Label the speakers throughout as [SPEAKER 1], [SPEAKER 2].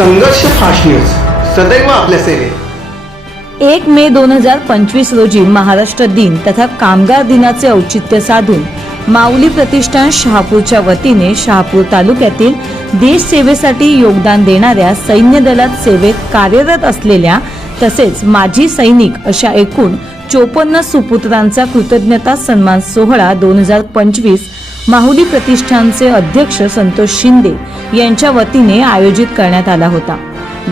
[SPEAKER 1] संघर्ष fast news सदैव आपल्या सेवेत.
[SPEAKER 2] एक मे दोन हजार पंचवीस रोजी महाराष्ट्र दिन तथा कामगार दिनाचे औचित्य साधून माऊली प्रतिष्ठान शहापूरच्या वतीने शहापूर तालुक्यातील देश सेवेसाठी योगदान देणाऱ्या सैन्य दलात सेवेत कार्यरत असलेल्या तसेच माजी सैनिक अशा एकूण चोपन्न सुपुत्रांचा कृतज्ञता सन्मान सोहळा दोन हजार पंचवीस माहुली प्रतिष्ठानचे अध्यक्ष संतोष शिंदे यांच्या वतीने आयोजित करण्यात आला होता.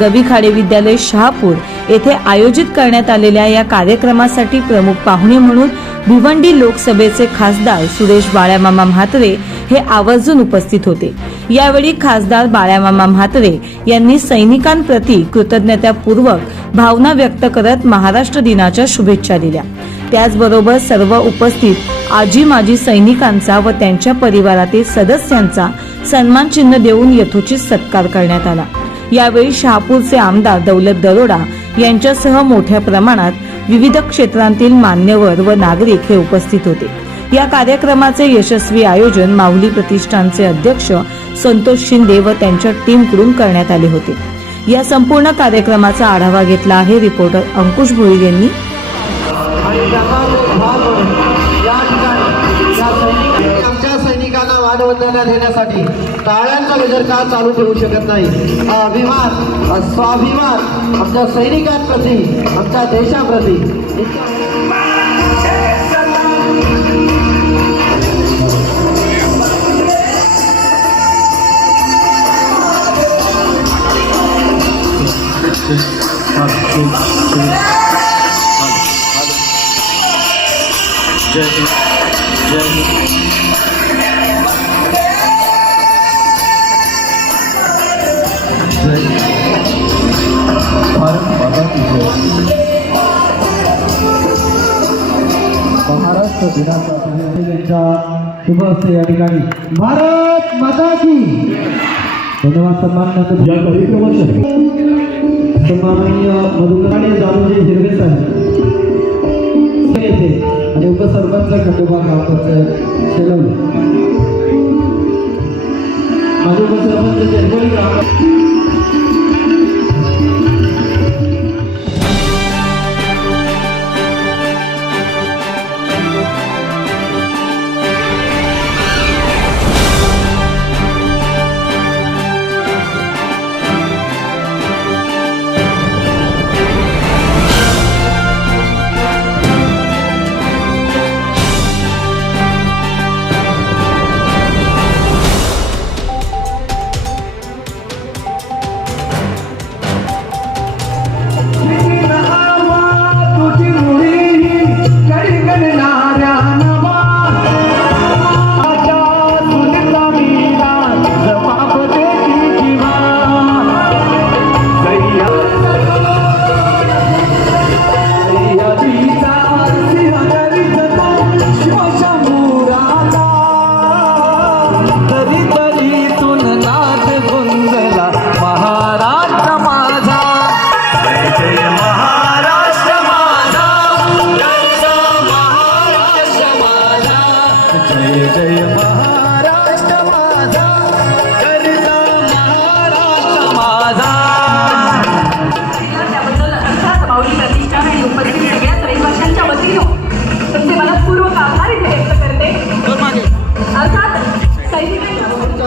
[SPEAKER 2] गवी खाडे विद्यालय शहापूर येथे आयोजित करण्यात आलेल्या या कार्यक्रमासाठी प्रमुख पाहुणे म्हणून भिवंडी लोकसभेचे खासदार सुरेश बाळ्यामामा म्हात्रे हे आवर्जून उपस्थित होते. यावेळी खासदार बाळ्यामामा म्हात्रे यांनी सैनिकांप्रती कृतज्ञतापूर्वक भावना व्यक्त करत महाराष्ट्र दिनाच्या शुभेच्छा दिल्या. त्याचबरोबर सर्व उपस्थित आजी माजी सैनिकांचा व त्यांच्या परिवारातील सदस्यांचा सन्मान चिन्ह देऊन यथोचित सत्कार करण्यात आला. यावेळी शहापूरचे आमदार दौलत दरोडा यांच्यासह मोठ्या प्रमाणात विविध क्षेत्रांतील मान्यवर व नागरिक हे उपस्थित होते. या कार्यक्रमाचे यशस्वी आयोजन माऊली प्रतिष्ठानचे अध्यक्ष संतोष शिंदे व त्यांच्या टीमकडून करण्यात आले होते. या संपूर्ण कार्यक्रमाचा आढावा घेतला आहे रिपोर्टर अंकुश भोईर यांनी.
[SPEAKER 3] आणि जपानचे भाग या ठिकाणी या आमच्या सैनिकांना मानवंदना देण्यासाठी टाळ्यांचा गजर का चालू ठेवू शकत नाही. अभिमान स्वाभिमान आमच्या सैनिकांप्रती आमच्या देशाप्रती. महाराष्ट्र दिनाचा त्यांच्या शुभ असते या ठिकाणी भारत माता की धन्यवाद सन्मान
[SPEAKER 4] या कार्यक्रमासाठी
[SPEAKER 3] सन्माननीय मधुकराणी दादोजी हिरवे साहेब. येथे आणि उपसरपंच खंडोबा गावकरचं शेलवले माझे उपसरपंच जन्मोली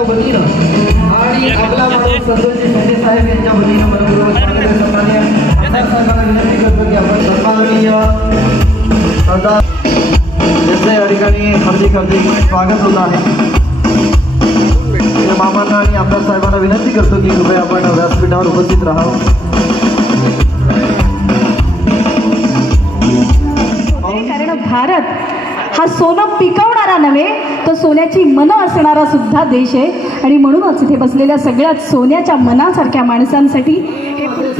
[SPEAKER 3] यांच्या वतीनं आणि आपला माणूस संतोषजी शिंदे साहेब यांच्या वतीनं मनपूर्वक स्वागत आहे. आमदार साहेबांना विनंती करतो की आपण सन्माननीय सरदार यांचं या ठिकाणी हार्दिक हार्दिक स्वागत होत आहे मामांना आणि आमदार साहेबांना विनंती करतो की कृपया आपण व्यासपीठावर उपस्थित राहावं
[SPEAKER 5] कारण भारत हा सोनं पिकवणारा नव्हे तो सोन्याची मनं असणारा सुद्धा देश आहे. आणि म्हणूनच इथे बसलेल्या सगळ्यात सोन्याच्या मनासारख्या माणसांसाठी हे
[SPEAKER 3] आपण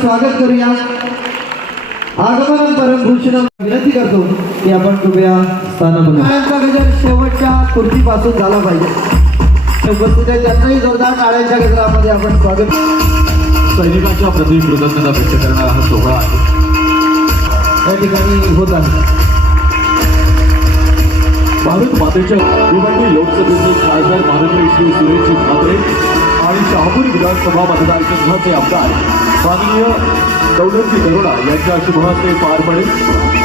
[SPEAKER 3] स्वागत करूया. आगमन परमभूषण विनंती करतो की आपण कृपया स्थान टाळ्यांचा गजर शेवटच्या खुर्चीपासून झाला पाहिजे. त्यांचंही जोरदार टाळ्यांच्या गजरामध्ये आपण स्वागत
[SPEAKER 4] सैनिकांच्या प्रति कृतज्ञता व्यक्त करणारा हा सोहळा आहे.
[SPEAKER 3] या ठिकाणी होत आहे.
[SPEAKER 4] भारत मातेच्या भिवंडी लोकसभेचे खासदार माननीय श्री सुरेशजी ठाकरे आणि शहापूर विधानसभा मतदारसंघाचे आमदार माननीय दौलतजी करुणा यांच्या शुभहस्ते पार पडेल.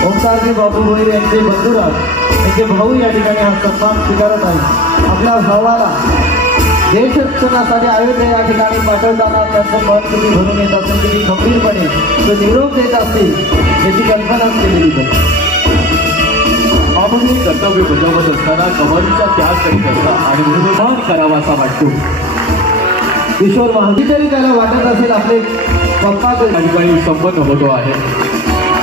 [SPEAKER 3] ओंकारजी बाबू भोईर यांचे बंधुराज यांचे भाऊ या ठिकाणी हा सन्मान स्वीकारत आहे आपल्या भावाला देशरक्षणासाठी अयोध्या या ठिकाणी पाठवताना त्यांचं मन किती भरून येत असेल किती गंभीरपणे तो निरोप देत असतील याची कल्पनाच केलेली पाहिजे
[SPEAKER 4] आपण कर्तव्य बजावत असताना कमालीचा त्याग करीत असता आणि अभिमान करावा असा वाटतो.
[SPEAKER 3] किशोर महाजी त्याला वाटत असेल आपले पप्पा
[SPEAKER 4] या ठिकाणी संपन्न होतो आहे.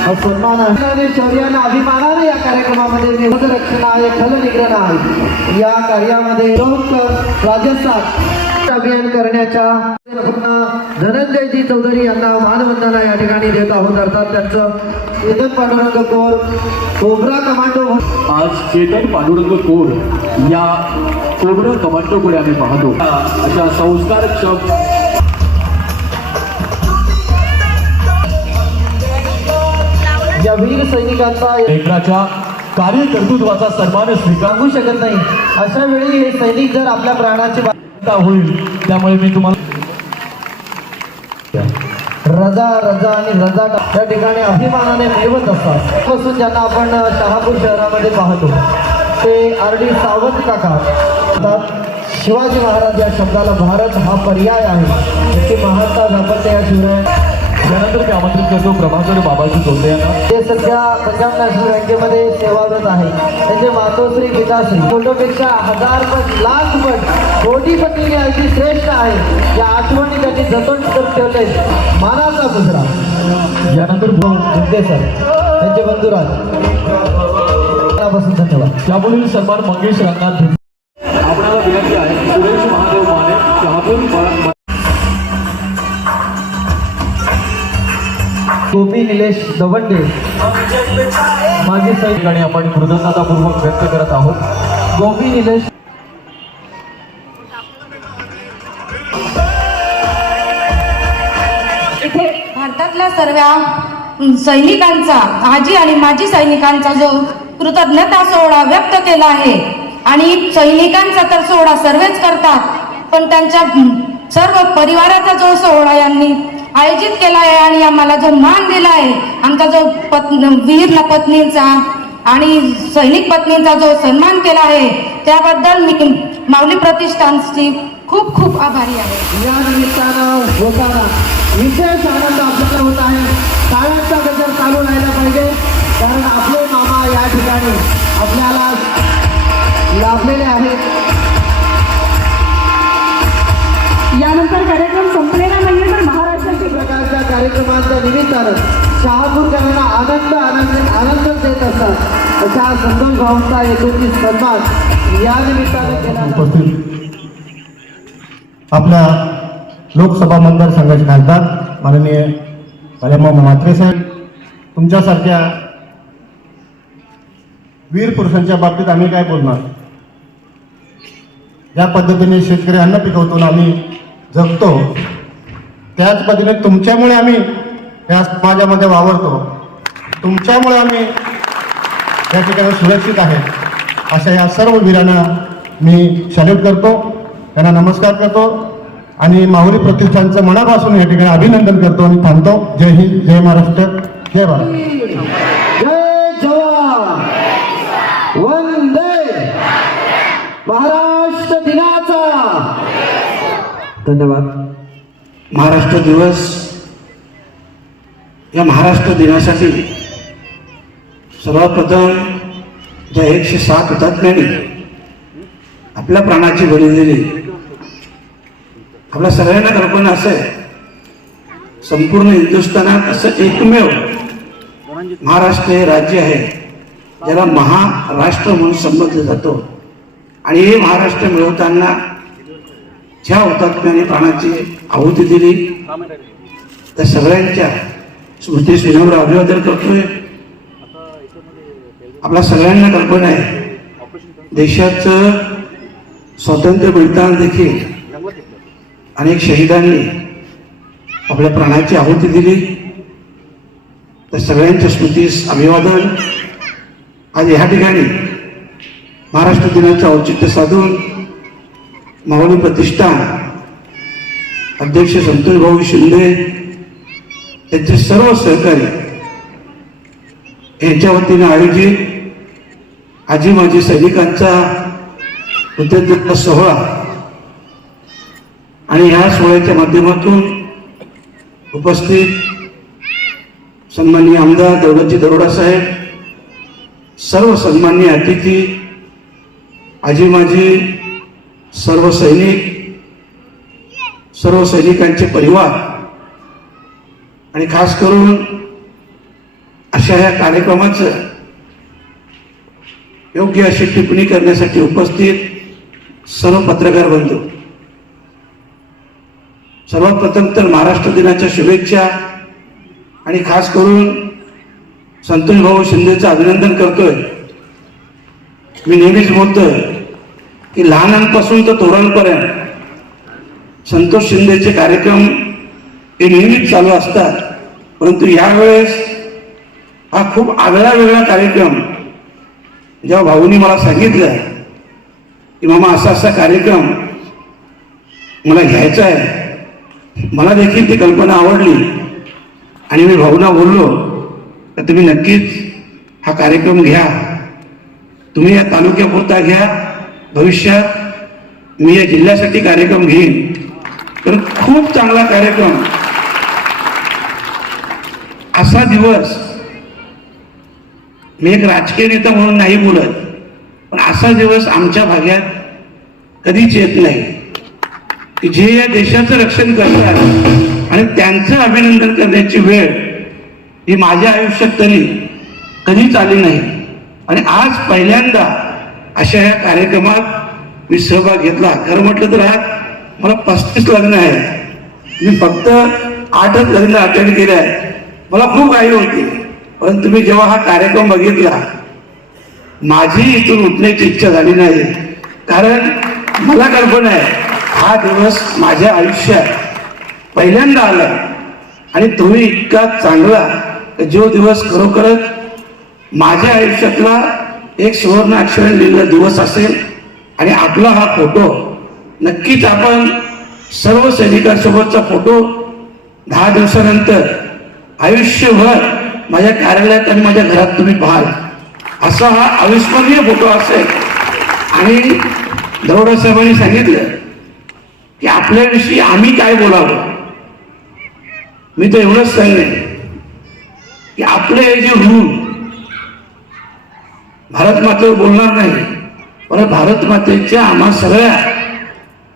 [SPEAKER 3] हा सन्मान आहे. शौर्याने अभिमानाने या कार्यक्रमामध्ये निवड आहे खल आहे. या कार्यामध्ये लोक राजस्थान अभियान करण्याच्या पुन्हा धनंजयजी चौधरी यांना मानवंदना या ठिकाणी देत आहोत. अर्थात त्यांचं Chetan Pandurang core cobra commando
[SPEAKER 4] आज चेतन पांडुरंग कोर या कोबर कमांडोकडे आम्ही पाहतो. अशा संस्कारक्षम
[SPEAKER 3] या वीर सैनिकांचा
[SPEAKER 4] केंद्राच्या कार्यकर्तृत्वाचा सन्मान स्वीकार
[SPEAKER 3] शकत नाही. अशा वेळी हे सैनिक जर आपल्या प्राणाची
[SPEAKER 4] होईल. त्यामुळे मी तुम्हाला
[SPEAKER 3] रजा रजा आणि रजा त्या ठिकाणी अभिमानाने मिळवत असतात. पासून ज्यांना आपण शहापूर शहरामध्ये पाहतो ते आर डी सावंत काका. शिवाजी महाराज या शब्दाला भारत हा पर्याय आहे. याची महात्मा व्यापत्य या शिवराय
[SPEAKER 4] यानंतर मी आमंत्रित करतो प्रभाकर बाबाजी जोडले यांना.
[SPEAKER 3] ते सध्या पंजाब नॅशनल बँकेमध्ये सेवारत आहे त्यांचे मातोश्री पिताश्री. फोटोपेक्षा हजार पट लाख पट कोटी पटीने अगदी श्रेष्ठ आहे या आठवणी त्यांनी जतन करून ठेवले मानाचा गुजरा
[SPEAKER 4] यानंतर
[SPEAKER 3] गुंडे सर. त्यांचे बंधुराज. मनापासून धन्यवाद.
[SPEAKER 4] यापुढील सन्मान मंगेश रंगनाथ. आपणाला विनंती आहे सुरेश महादेव माने शहापूर
[SPEAKER 3] गोपी निलेश दवंडे. माजी सैनिक
[SPEAKER 4] ठिकाणी आपण कृतज्ञतापूर्वक व्यक्त करत आहोत.
[SPEAKER 3] गोपी निलेश
[SPEAKER 6] इथे भारतातल्या सर्व सैनिकांचा आजी आणि माजी सैनिकांचा जो कृतज्ञता सोहळा व्यक्त केला आहे आणि सैनिकांचा तर सोहळा सर्वच करतात पण त्यांच्या सर्व परिवाराचा जो सोहळा यांनी आयोजित केला आहे आणि आम्हाला जो मान दिला आहे आमचा जो पत् वीर पत्नींचा आणि सैनिक पत्नींचा जो सन्मान केला आहे त्याबद्दल मी माऊली प्रतिष्ठानची खूप खूप आभारी आहे.
[SPEAKER 3] या निमित्तानं होताना विशेष आनंद आपल्याला होत आहे. टाळ्यांचा गजर चालू राहिला पाहिजे. कारण आपले मामा या ठिकाणी आपल्याला लाभलेले आहेत.
[SPEAKER 5] यानंतर कार्यक्रम
[SPEAKER 3] कार्यक्रमांच्या निमित्तानं शहापूरकरांना आनंद आनंद आनंद देत असतात. अशा संतोष भावांचा एकूणची सन्मान या निमित्तानं केला
[SPEAKER 7] उपस्थित आपल्या लोकसभा मतदारसंघाचे खासदार माननीय मालेमामा म्हात्रे साहेब तुमच्यासारख्या वीर पुरुषांच्या बाबतीत आम्ही काय बोलणार? ज्या पद्धतीने शेतकरी अन्न पिकवतो आम्ही जगतो त्याच पद्धतीने तुमच्यामुळे आम्ही या समाजामध्ये वावरतो. तुमच्यामुळे आम्ही या ठिकाणी सुरक्षित आहे. अशा या सर्व वीरांना मी सॅल्यूट करतो. त्यांना नमस्कार करतो. आणि माहुली प्रतिष्ठानचं मनापासून या ठिकाणी अभिनंदन करतो आणि थांबतो. जय हिंद जय महाराष्ट्र जय भारत.
[SPEAKER 3] जय जवान. वंदे. महाराष्ट्र दिनाचा. धन्यवाद.
[SPEAKER 2] महाराष्ट्र दिवस या महाराष्ट्र दिनासाठी सर्वप्रथम ज्या एकशे सात हुतात्म्यांनी आपल्या प्राणाची बळी दिली. आपल्या सगळ्यांना कल्पना असं आहे संपूर्ण हिंदुस्थानात असं एकमेव महाराष्ट्र हे राज्य आहे ज्याला महाराष्ट्र म्हणून संबोधलं जातो. आणि हे महाराष्ट्र मिळवताना ज्या हुतात्म्याने प्राणाची आहुती दिली त्या सगळ्यांच्या स्मृती विनम्र अभिवादन करतोय. आपल्या सगळ्यांना कल्पना आहे देशाचं स्वातंत्र्य मिळताना देखील अनेक शहीदांनी आपल्या प्राणाची आहुती दिली. त्या सगळ्यांच्या स्मृतीस अभिवादन. आज ह्या ठिकाणी महाराष्ट्र दिनाचं औचित्य साधून माऊली प्रतिष्ठान अध्यक्ष संतोष भाऊ शिंदे यांचे सर्व सहकारी यांच्या वतीने आयोजित आजी माजी सैनिकांचा कृतज्ञता सोहळा आणि ह्या सोहळ्याच्या माध्यमातून उपस्थित सन्माननीय आमदार दौलतजी दरोडा साहेब सर्व सन्माननीय अतिथी आजी माजी सर्व सैनिक सर्व सैनिकांचे परिवार आणि खास करून अशा ह्या कार्यक्रमाचं योग्य अशी टिप्पणी करण्यासाठी उपस्थित सर्व पत्रकार बंधू. सर्वप्रथम तर महाराष्ट्र दिनाच्या शुभेच्छा आणि खास करून संतोष भाऊ शिंदेचं अभिनंदन करतोय. मी नेहमीच बोलतोय की लहानांपासून तर तोरणपर्यंत संतोष शिंदेचे कार्यक्रम हे नेहमीच चालू असतात. परंतु यावेळेस हा खूप आगळा वेगळा कार्यक्रम जेव्हा भाऊनी मला सांगितलं की मामा असा असा कार्यक्रम मला घ्यायचा आहे. मला देखील ती कल्पना आवडली. आणि मी भाऊना बोललो तर तुम्ही नक्कीच हा कार्यक्रम घ्या. तुम्ही या तालुक्यापुरता घ्या. भविष्यात मी या जिल्ह्यासाठी कार्यक्रम घेईन. तर खूप चांगला कार्यक्रम. असा दिवस मी एक राजकीय नेता म्हणून नाही बोलत पण असा दिवस आमच्या भाग्यात कधीच येत नाही. की जे या देशाचं रक्षण करतात आणि त्यांचं अभिनंदन करण्याची वेळ ही माझ्या आयुष्यात तरी कधीच आली नाही. आणि आज पहिल्यांदा अशा या कार्यक्रमात मी सहभाग घेतला. खरं म्हटलं तर आज मला पस्तीस लग्न आहे. मी फक्त आठच लग्न अटेंड केले आहे मला खूप आई होती. परंतु मी जेव्हा हा कार्यक्रम बघितला माझी इथून उठण्याची इच्छा झाली नाही. कारण मला कल्पना आहे हा दिवस माझ्या आयुष्यात पहिल्यांदा आला. आणि तुम्ही इतका चांगला जो दिवस खरोखरच माझ्या आयुष्यातला एक सुवर्ण अक्षर लिहिलेला दिवस असेल आणि आपला हा फोटो नक्कीच आपण सर्व सैनिकांसोबतचा फोटो दहा दिवसानंतर आयुष्यभर माझ्या कार्यालयात आणि माझ्या घरात तुम्ही पाहाल. असा हा अविस्मरणीय फोटो असेल. आणि दरोडा सांगितलं की आपल्याविषयी आम्ही काय बोलावं? मी तर एवढंच सांगेन की आपले हे जे ऋण भारत मातेवर बोलणार नाही. पण भारत मातेच्या आम्हा सगळ्या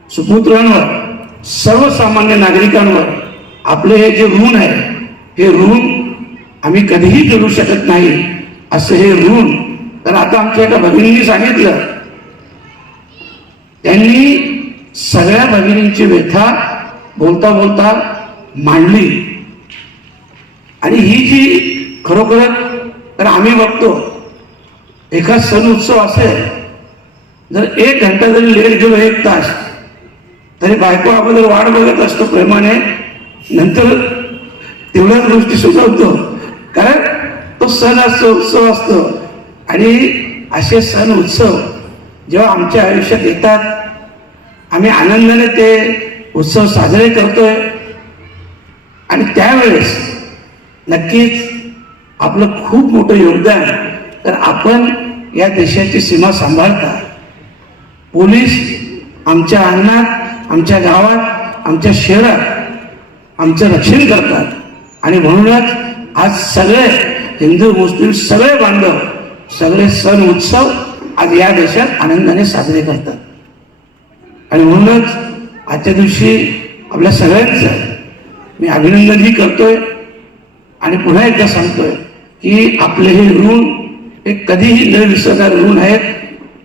[SPEAKER 2] सुपुत्रांवर सर्वसामान्य नागरिकांवर आपले हे जे ऋण आहे हे ऋण आम्ही कधीही करू शकत नाही. असं हे ऋण तर आता आमच्या एका भगिनींनी सांगितलं. त्यांनी सगळ्या भगिनींची व्यथा बोलता बोलता मांडली. आणि ही जी खरोखरच तर आम्ही बघतो एका सण उत्सव असेल जर एक घंटा जरी लेट गेलो एक तास तरी बायको अगोदर वाट बघत असतो प्रेमाने. नंतर तेवढ्याच गोष्टी सुचवतो. कारण तो सण असतो उत्सव असतो. आणि असे सण उत्सव जेव्हा आमच्या आयुष्यात येतात आम्ही आनंदाने ते उत्सव साजरे करतोय. आणि त्यावेळेस नक्कीच आपलं खूप मोठं योगदान तर आपण या देशाची सीमा सांभाळता. पोलीस आमच्या अंगणात आमच्या गावात आमच्या शहरात आमचं रक्षण करतात. आणि म्हणूनच आज सगळे हिंदू मुस्लिम सगळे बांधव सगळे सण उत्सव आज या देशात आनंदाने साजरे करतात. आणि म्हणूनच आजच्या दिवशी आपल्या सगळ्यांचं मी अभिनंदनही करतोय. आणि पुन्हा एकदा सांगतोय की आपले हे ऋण हे कधीही न विसरणारे ऋण आहेत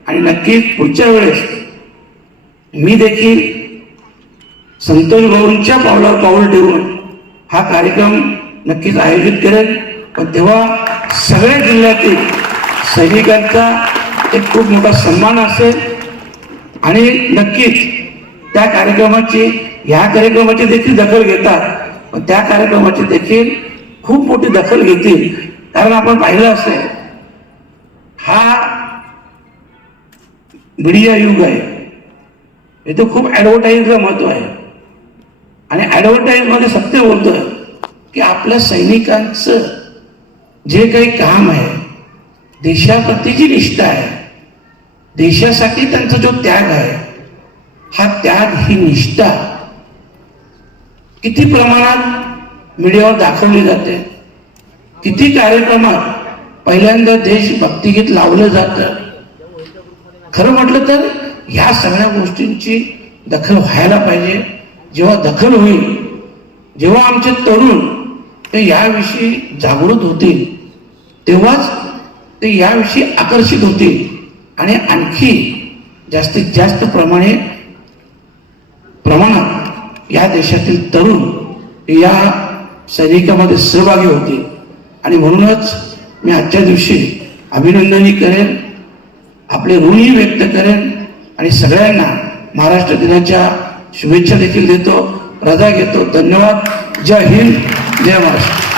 [SPEAKER 2] आणि नक्कीच पुढच्या वेळेस मी देखील संतोष भाऊंच्या पावलावर पाऊल ठेवून हा कार्यक्रम नक्कीच आयोजित करेन. पण तेव्हा सगळ्या जिल्ह्यातील सैनिकांचा एक खूप मोठा सन्मान असेल. आणि नक्कीच त्या कार्यक्रमाची ह्या कार्यक्रमाची देखील दखल घेतात. पण त्या कार्यक्रमाची देखील खूप मोठी दखल घेतील. कारण आपण पाहिलं असेल हा मीडिया युग आहे. इथं खूप ॲडव्हर्टाईजला महत्त्व आहे. आणि ॲडव्हर्टाईजमध्ये सत्य होतं की आपल्या सैनिकांचं जे काही काम आहे देशाप्रती जी निष्ठा आहे देशासाठी त्यांचा जो त्याग आहे हा त्याग ही निष्ठा किती प्रमाणात मीडियावर दाखवली जाते? किती कार्यक्रमात पहिल्यांदा देशभक्तिगीत लावलं जातं. खरं म्हटलं तर ह्या सगळ्या गोष्टींची दखल व्हायला पाहिजे. जेव्हा दखल होईल जेव्हा आमचे तरुण ते याविषयी जागृत होतील तेव्हाच ते याविषयी आकर्षित होतील. आणि आणखी जास्तीत जास्त प्रमाणे प्रमाणात या देशातील तरुण या सैनिकामध्ये सहभागी होतील. आणि म्हणूनच मी आजच्या दिवशी अभिनंदनही करेन आपले ऋणही व्यक्त करेन आणि सगळ्यांना महाराष्ट्र दिनाच्या शुभेच्छा देखील देतो रजा घेतो. धन्यवाद. जय हिंद. जय महाराष्ट्र.